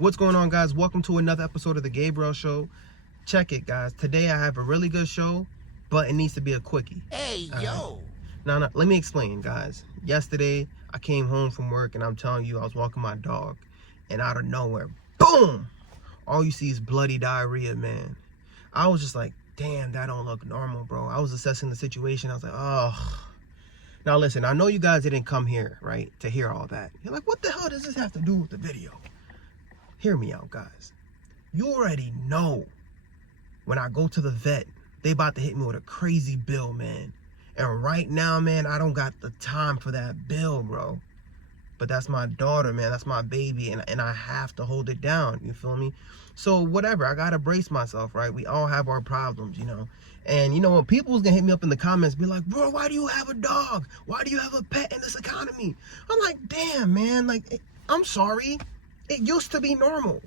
What's going on, guys? Welcome to another episode of the Gabriel Show. Check it, guys. Today I have a really good show, but it needs to be a quickie. Hey, yo! Now, let me explain, guys. Yesterday, I came home from work, and I'm telling you, I was walking my dog, and out of nowhere, boom! All you see is bloody diarrhea, man. I was just like, damn, that don't look normal, bro. I was assessing the situation. I was like, oh. Now, listen, I know you guys didn't come here, right, to hear all that. You're like, what the hell does this have to do with the video? Hear me out, guys. You already know when I go to the vet, they about to hit me with a crazy bill, man. And right now, man, I don't got the time for that bill, bro. But that's my daughter, man. That's my baby, and I have to hold it down. You feel me? So whatever, I gotta brace myself, right? We all have our problems, you know. And you know what? People's gonna hit me up in the comments, be like, bro, why do you have a dog? Why do you have a pet in this economy? I'm like, damn, man. Like, I'm sorry. It used to be normal,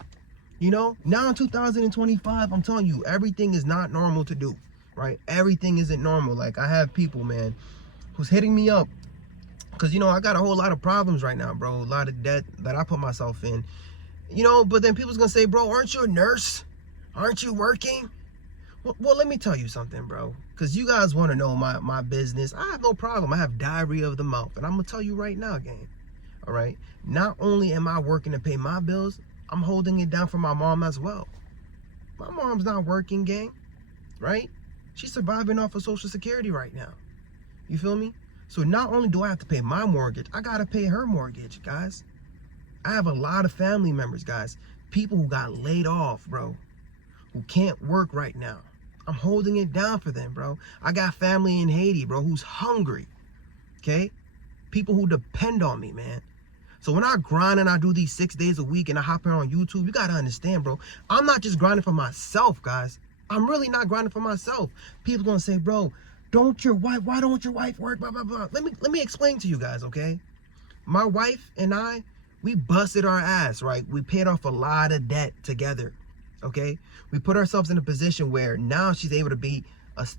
you know. Now in 2025, I'm telling you, everything is not normal to do, right? Everything isn't normal. Like, I have people, man, who's hitting me up because, you know, I got a whole lot of problems right now, bro. A lot of debt that I put myself in, you know. But then people's gonna say, bro, aren't you a nurse? Aren't you working? Well, let me tell you something, bro, because you guys want to know my business. I have no problem. I have diarrhea of the mouth, and I'm gonna tell you right now, gang. All right, not only am I working to pay my bills, I'm holding it down for my mom as well. My mom's not working, gang, right? She's surviving off of Social Security right now. You feel me? So not only do I have to pay my mortgage, I gotta pay her mortgage, guys. I have a lot of family members, guys, people who got laid off, bro, who can't work right now. I'm holding it down for them, bro. I got family in Haiti, bro, who's hungry, okay? People who depend on me, man. So when I grind and I do these 6 days a week and I hop here on YouTube, you gotta understand, bro, I'm not just grinding for myself, guys. I'm really not grinding for myself. People gonna say, bro, why don't your wife work, blah, blah, blah. Let me explain to you guys, okay? My wife and I, we busted our ass, right? We paid off a lot of debt together, okay? We put ourselves in a position where now she's able to be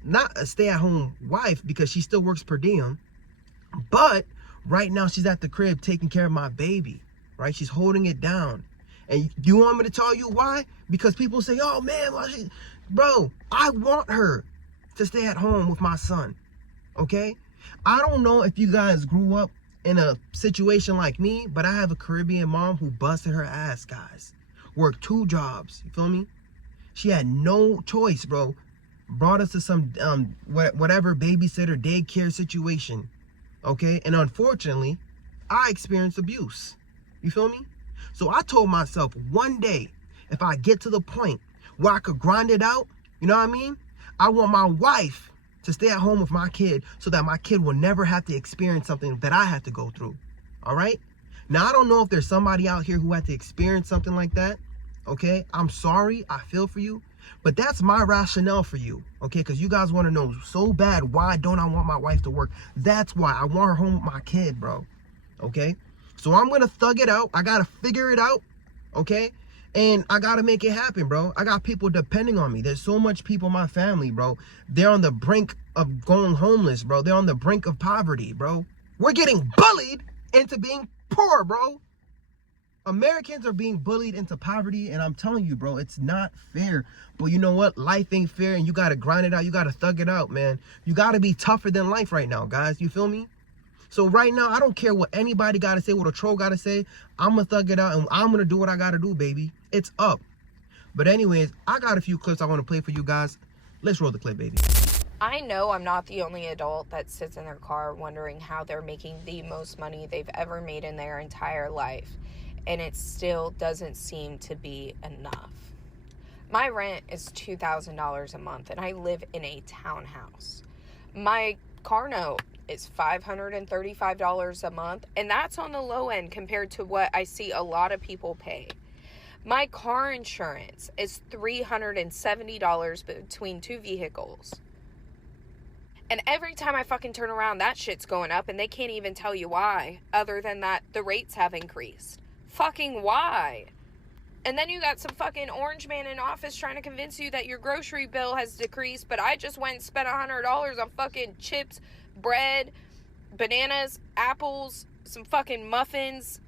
not a stay-at-home wife because she still works per diem, but right now she's at the crib taking care of my baby, right? She's holding it down. And you want me to tell you why? Because people say, oh man, bro, I want her to stay at home with my son, okay? I don't know if you guys grew up in a situation like me, but I have a Caribbean mom who busted her ass, guys. Worked 2 jobs, you feel me? She had no choice, bro. Brought us to some whatever babysitter daycare situation, okay? And unfortunately, I experienced abuse. You feel me? So I told myself, one day, if I get to the point where I could grind it out, you know what I mean? I want my wife to stay at home with my kid so that my kid will never have to experience something that I had to go through, all right? Now, I don't know if there's somebody out here who had to experience something like that, okay? I'm sorry, I feel for you, but that's my rationale for you, okay? Because you guys want to know so bad, why don't I want my wife to work? That's why I want her home with my kid, bro, okay? So I'm going to thug it out. I got to figure it out, okay? And I got to make it happen, bro. I got people depending on me. There's so much people in my family, bro. They're on the brink of going homeless, bro. They're on the brink of poverty, bro. We're getting bullied into being poor, bro. Americans are being bullied into poverty, and I'm telling you, bro, it's not fair. But you know what? Life ain't fair, and you got to grind it out. You got to thug it out, man. You got to be tougher than life right now, guys. You feel me? So right now, I don't care what anybody got to say, what a troll got to say. I'm going to thug it out, and I'm going to do what I got to do, baby. It's up. But anyways, I got a few clips I want to play for you guys. Let's roll the clip, baby. I know I'm not the only adult that sits in their car wondering how they're making the most money they've ever made in their entire life, and it still doesn't seem to be enough. My rent is $2,000 a month, and I live in a townhouse. My car note is $535 a month, and that's on the low end compared to what I see a lot of people pay. My car insurance is $370 between 2 vehicles. And every time I fucking turn around, that shit's going up, and they can't even tell you why, other than that the rates have increased. Fucking why? And then you got some fucking orange man in office trying to convince you that your grocery bill has decreased, but I just went and spent $100 on fucking chips, bread, bananas, apples, some fucking muffins,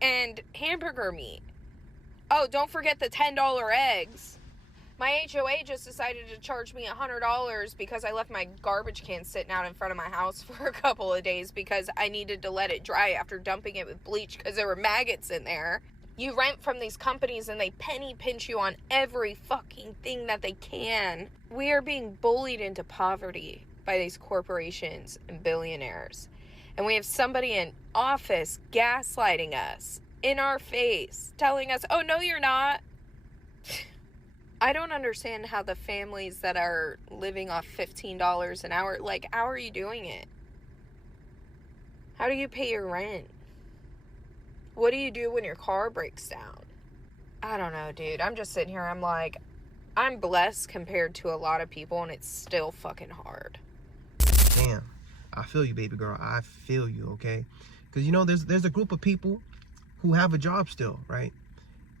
and hamburger meat. Oh, don't forget the $10 eggs. My HOA just decided to charge me $100 because I left my garbage can sitting out in front of my house for a couple of days because I needed to let it dry after dumping it with bleach because there were maggots in there. You rent from these companies and they penny pinch you on every fucking thing that they can. We are being bullied into poverty by these corporations and billionaires. And we have somebody in office gaslighting us in our face, telling us, oh, no, you're not. I don't understand how the families that are living off $15 an hour, like, how are you doing it? How do you pay your rent? What do you do when your car breaks down? I don't know, dude. I'm just sitting here. I'm like, I'm blessed compared to a lot of people, and it's still fucking hard. Damn. I feel you, baby girl. I feel you, okay? Because, you know, there's a group of people who have a job still, right?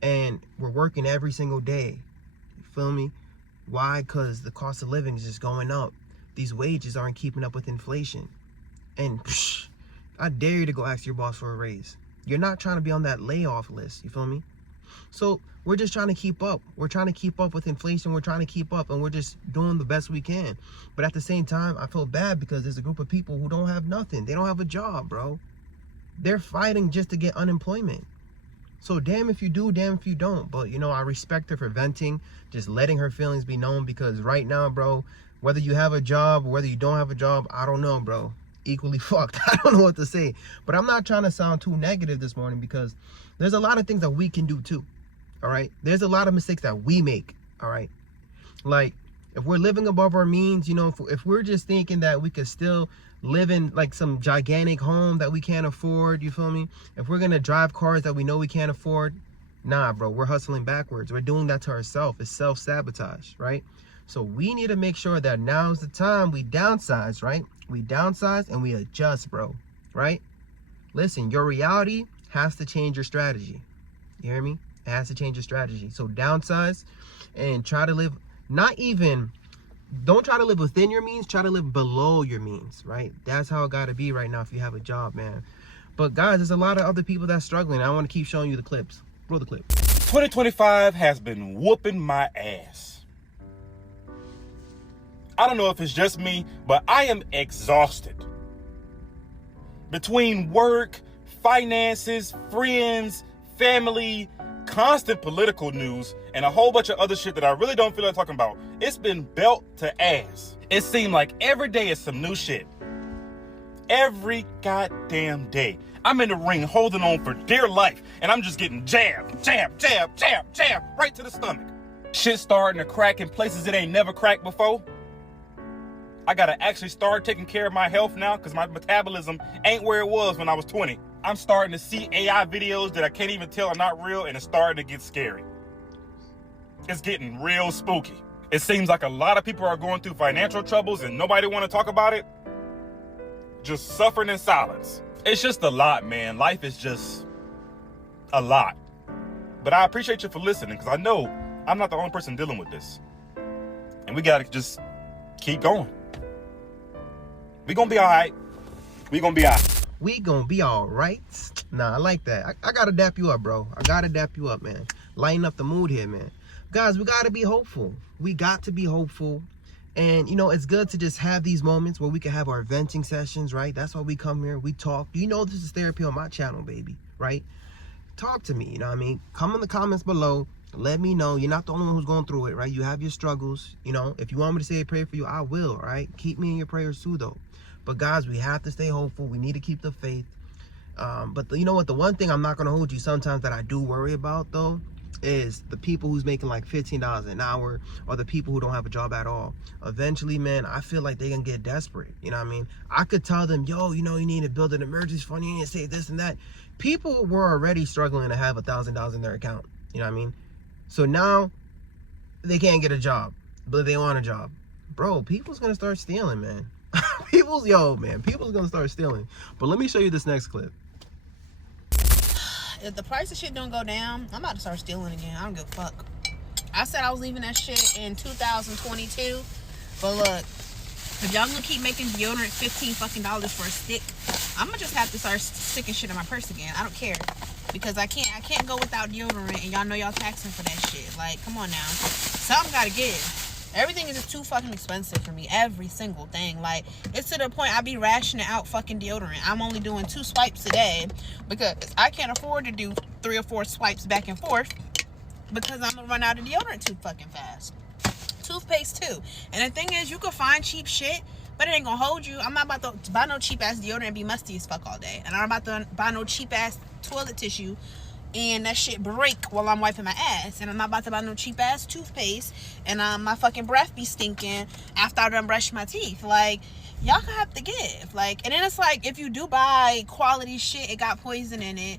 And we're working every single day. You feel me? Why? Because the cost of living is just going up. These wages aren't keeping up with inflation. And I dare you to go ask your boss for a raise. You're not trying to be on that layoff list. You feel me? So we're just trying to keep up. We're trying to keep up with inflation. We're trying to keep up, and we're just doing the best we can. But at the same time, I feel bad because there's a group of people who don't have nothing. They don't have a job, bro. They're fighting just to get unemployment. So damn if you do, damn if you don't. But, you know, I respect her for venting, just letting her feelings be known, because right now, bro, whether you have a job or whether you don't have a job, I don't know, bro. Equally fucked. I don't know what to say. But I'm not trying to sound too negative this morning, because there's a lot of things that we can do too. All right? There's a lot of mistakes that we make. All right? Like, if we're living above our means, you know, if we're just thinking that we could still live in like some gigantic home that we can't afford, you feel me? If we're gonna drive cars that we know we can't afford, nah, bro, we're hustling backwards. We're doing that to ourselves. It's self-sabotage, right? So we need to make sure that now's the time we downsize, right? We downsize and we adjust, bro, right? Listen, your reality has to change your strategy. You hear me? It has to change your strategy. So downsize and try to live, don't try to live within your means, try to live below your means, right? That's how it gotta be right now if you have a job, man. But guys, there's a lot of other people that's struggling. I want to keep showing you the clips. Roll the clip. 2025 has been whooping my ass. I don't know if it's just me, but I am exhausted. Between work, finances, friends, family, constant political news, and a whole bunch of other shit that I really don't feel like talking about, it's been belt to ass. It seemed like every day is some new shit. Every goddamn day. I'm in the ring holding on for dear life, and I'm just getting jabbed, right to the stomach. Shit starting to crack in places it ain't never cracked before. I gotta actually start taking care of my health now because my metabolism ain't where it was when I was 20. I'm starting to see AI videos that I can't even tell are not real, and it's starting to get scary. It's getting real spooky. It seems like a lot of people are going through financial troubles and nobody want to talk about it. Just suffering in silence. It's just a lot, man. Life is just a lot. But I appreciate you for listening, because I know I'm not the only person dealing with this. And we gotta just keep going. We gonna be all right. We gonna be all right. We gonna be all right. Nah, I like that. I gotta dap you up, bro. I gotta dap you up, man. Lighten up the mood here, man. Guys, we gotta be hopeful. We got to be hopeful. And, you know, it's good to just have these moments where we can have our venting sessions, right? That's why we come here. We talk. You know this is therapy on my channel, baby, right? Talk to me, you know what I mean? Come in the comments below. Let me know. You're not the only one who's going through it, right? You have your struggles. You know, if you want me to say a prayer for you, I will, all right? Keep me in your prayers too, though. But guys, we have to stay hopeful. We need to keep the faith. But you know what? The one thing I'm not going to hold you sometimes that I do worry about, though, is the people who's making like $15 an hour, or the people who don't have a job at all. Eventually, man, I feel like they're going to get desperate. You know what I mean? I could tell them, yo, you know, you need to build an emergency fund. You need to save this and that. People were already struggling to have $1,000 in their account. You know what I mean? So now they can't get a job, but they want a job. Bro, people's going to start stealing, man. People's gonna start stealing. But let me show you this next clip. If the price of shit don't go down, I'm about to start stealing again. I don't give a fuck. I said I was leaving that shit in 2022, but look, if y'all gonna keep making deodorant $15 fucking for a stick, I'm gonna just have to start sticking shit in my purse again. I don't care. because I can't go without deodorant, and y'all know y'all taxing for that shit. Like, come on now, something gotta give. Everything is just too fucking expensive for me. Every single thing. Like, it's to the point I be rationing out fucking deodorant. I'm only doing 2 swipes a day because I can't afford to do 3 or 4 swipes back and forth because I'm gonna run out of deodorant too fucking fast. Toothpaste too. And the thing is, you can find cheap shit, but it ain't gonna hold you. I'm not about to buy no cheap ass deodorant and be musty as fuck all day. And I'm not about to buy no cheap ass toilet tissue and that shit break while I'm wiping my ass. And I'm not about to buy no cheap ass toothpaste and my fucking breath be stinking after I done brush my teeth. Like, y'all gonna have to give. Like, and then it's like, if you do buy quality shit, it got poison in it,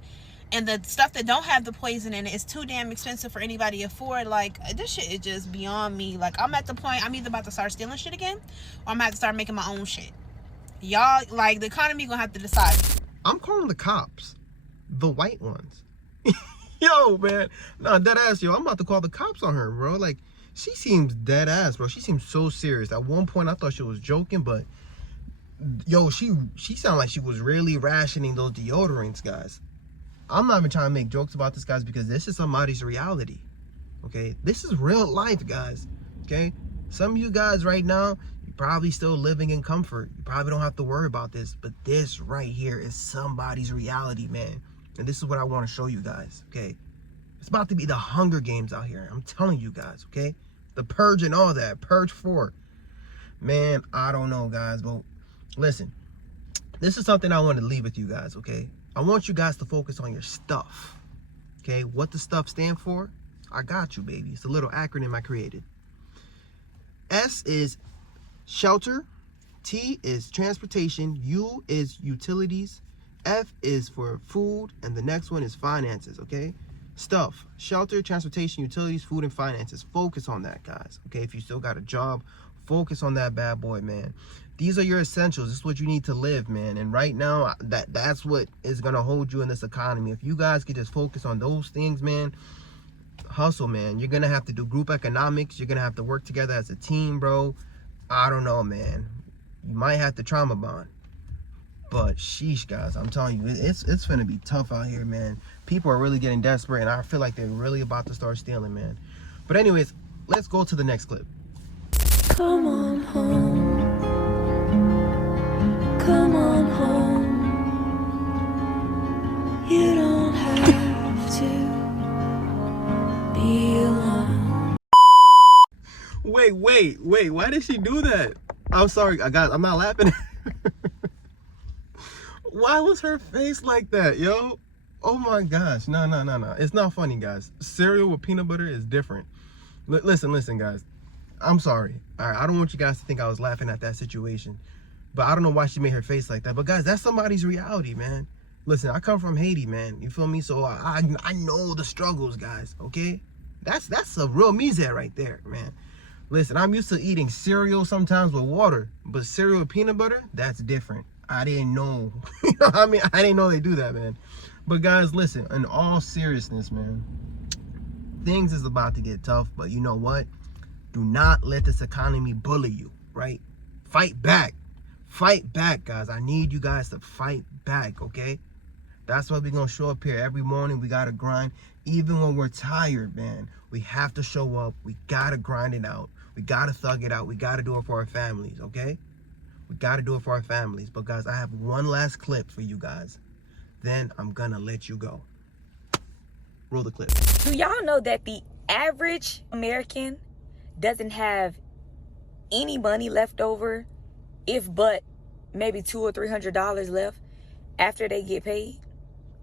and the stuff that don't have the poison in it is too damn expensive for anybody to afford. Like, this shit is just beyond me. Like, I'm at the point, I'm either about to start stealing shit again, or I'm gonna have to start making my own shit. Y'all, like, the economy gonna have to decide. I'm calling the cops. The white ones. Yo, man. Nah, dead ass, yo. I'm about to call the cops on her, bro. Like, she seems dead ass, bro. She seems so serious. At one point, I thought she was joking, but yo, she sounded like she was really rationing those deodorants, guys. I'm not even trying to make jokes about this, guys, because this is somebody's reality. Okay? This is real life, guys. Okay? Some of you guys right now, you're probably still living in comfort. You probably don't have to worry about this, but this right here is somebody's reality, man. And this is what I want to show you guys, okay? It's about to be the Hunger Games out here. I'm telling you guys, okay? The Purge and all that. Purge 4. Man, I don't know, guys. But listen, this is something I want to leave with you guys, okay? I want you guys to focus on your stuff, okay? What the stuff stand for? I got you, baby. It's a little acronym I created. S is shelter. T is transportation. U is utilities. F is for food, and the next one is finances, okay? Stuff, shelter, transportation, utilities, food, and finances. Focus on that, guys, okay? If you still got a job, focus on that bad boy, man. These are your essentials. This is what you need to live, man. And right now, that's what is going to hold you in this economy. If you guys could just focus on those things, man, hustle, man. You're going to have to do group economics. You're going to have to work together as a team, bro. I don't know, man. You might have to trauma bond. But sheesh, guys, I'm telling you, it's gonna be tough out here, man. People are really getting desperate, and I feel like they're really about to start stealing, man. But anyways, let's go to the next clip. Come on home. Come on home. You don't have to be alone. Wait, why did she do that? I'm sorry, guys, I'm not laughing. Why was her face like that, yo? Oh my gosh. No. It's not funny, guys. Cereal with peanut butter is different. Listen, guys. I'm sorry. All right, I don't want you guys to think I was laughing at that situation. But I don't know why she made her face like that. But guys, that's somebody's reality, man. Listen, I come from Haiti, man. You feel me? So I know the struggles, guys, okay? That's a real misère right there, man. Listen, I'm used to eating cereal sometimes with water. But cereal with peanut butter, that's different. I didn't know. I mean, I didn't know they do that, man. But guys, listen, in all seriousness, man, things is about to get tough, but you know what? Do not let this economy bully you, right? Fight back. Fight back, guys. I need you guys to fight back, okay? That's why we're going to show up here every morning. We got to grind. Even when we're tired, man, we have to show up. We got to grind it out. We got to thug it out. We got to do it for our families, okay? We got to do it for our families. But guys, I have one last clip for you guys. Then I'm going to let you go. Roll the clip. Do y'all know that the average American doesn't have any money left over, if but maybe $200 or $300 left after they get paid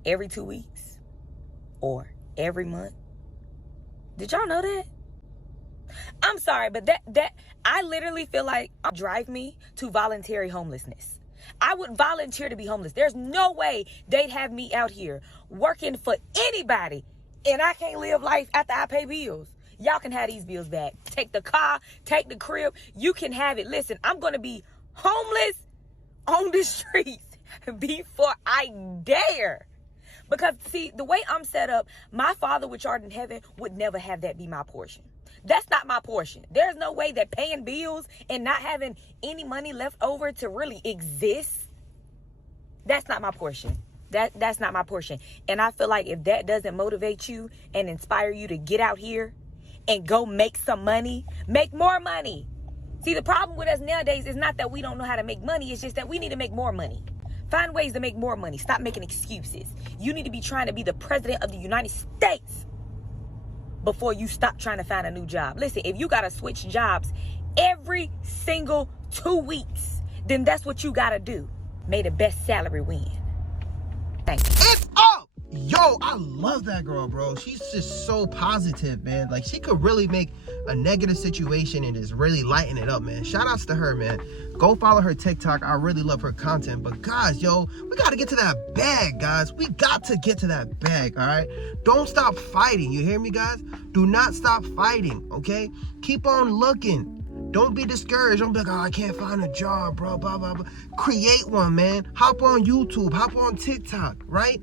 every 2 weeks or every month? Did y'all know that? I'm sorry, but that I literally feel like drive me to voluntary homelessness. I would volunteer to be homeless. There's no way they'd have me out here working for anybody and I can't live life after I pay bills. Y'all can have these bills back. Take the car, take the crib. You can have it. Listen, I'm going to be homeless on the streets before I dare. Because, see, the way I'm set up, my Father which art in heaven would never have that be my portion. That's not my portion. There's no way that paying bills and not having any money left over to really exist, that's not my portion. That's not my portion. And I feel like if that doesn't motivate you and inspire you to get out here and go make some money, make more money. See, the problem with us nowadays is not that we don't know how to make money. It's just that we need to make more money. Find ways to make more money. Stop making excuses. You need to be trying to be the president of the United States before you stop trying to find a new job. Listen, if you got to switch jobs every single 2 weeks, then that's what you got to do. May the best salary win. Thank you. It's up! Yo, I love that girl, bro. She's just so positive, man. Like, she could really make a negative situation and just really lighten it up, man. Shout outs to her, man. Go follow her TikTok. I really love her content. But guys, yo, we got to get to that bag, guys. We got to get to that bag, all right? Don't stop fighting. You hear me, guys? Do not stop fighting, okay? Keep on looking. Don't be discouraged. Don't be like, oh, I can't find a job, bro, blah, blah, blah. Create one, man. Hop on YouTube. Hop on TikTok, right?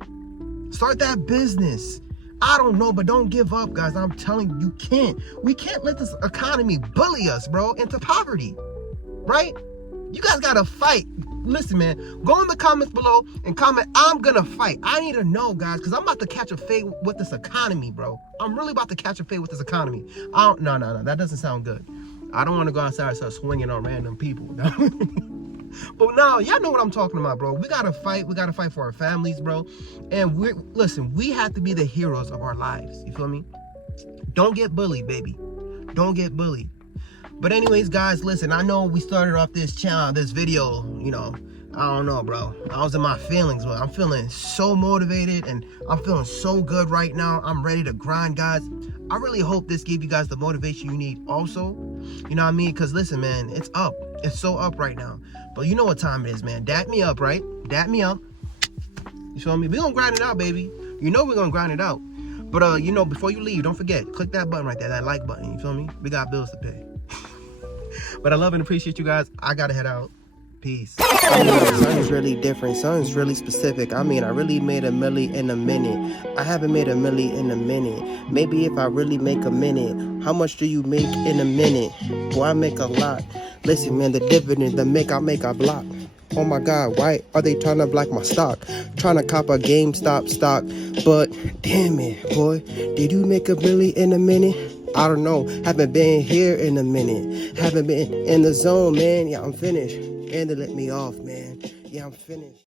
Start that business. I don't know, but don't give up, guys. I'm telling you, you can't. We can't let this economy bully us, bro, into poverty, right? You guys got to fight. Listen, man, go in the comments below and comment, I'm going to fight. I need to know, guys, because I'm about to catch a fade with this economy, bro. I'm really about to catch a fade with this economy. No, that doesn't sound good. I don't want to go outside and start swinging on random people. But no, y'all know what I'm talking about, bro. We gotta fight. We gotta fight for our families, bro. And listen, we have to be the heroes of our lives. You feel me? Don't get bullied, baby. Don't get bullied. But anyways, guys, listen, I know we started off this channel, this video, you know, I don't know, bro. I was in my feelings, but I'm feeling so motivated and I'm feeling so good right now. I'm ready to grind, guys. I really hope this gave you guys the motivation you need also. You know what I mean? Because listen, man, it's up. It's so up right now. But you know what time it is, man. Dap me up, right? Dap me up. You feel me? We're going to grind it out, baby. You know we're going to grind it out. But, you know, before you leave, don't forget, click that button right there, that like button. You feel me? We got bills to pay. But I love and appreciate you guys. I got to head out. Peace. Something's really different. Something's really specific. I mean, I really made a milli in a minute. I haven't made a milli in a minute. Maybe if I really make a minute. How much do you make in a minute? Boy, I make a lot. Listen, man, the dividend, the make I block. Oh my God, why are they trying to block my stock? Trying to cop a GameStop stock. But damn it, boy, did you make a milli in a minute? I don't know. Haven't been here in a minute. Haven't been in the zone, man. Yeah, I'm finished. And they let me off, man. Yeah, I'm finished.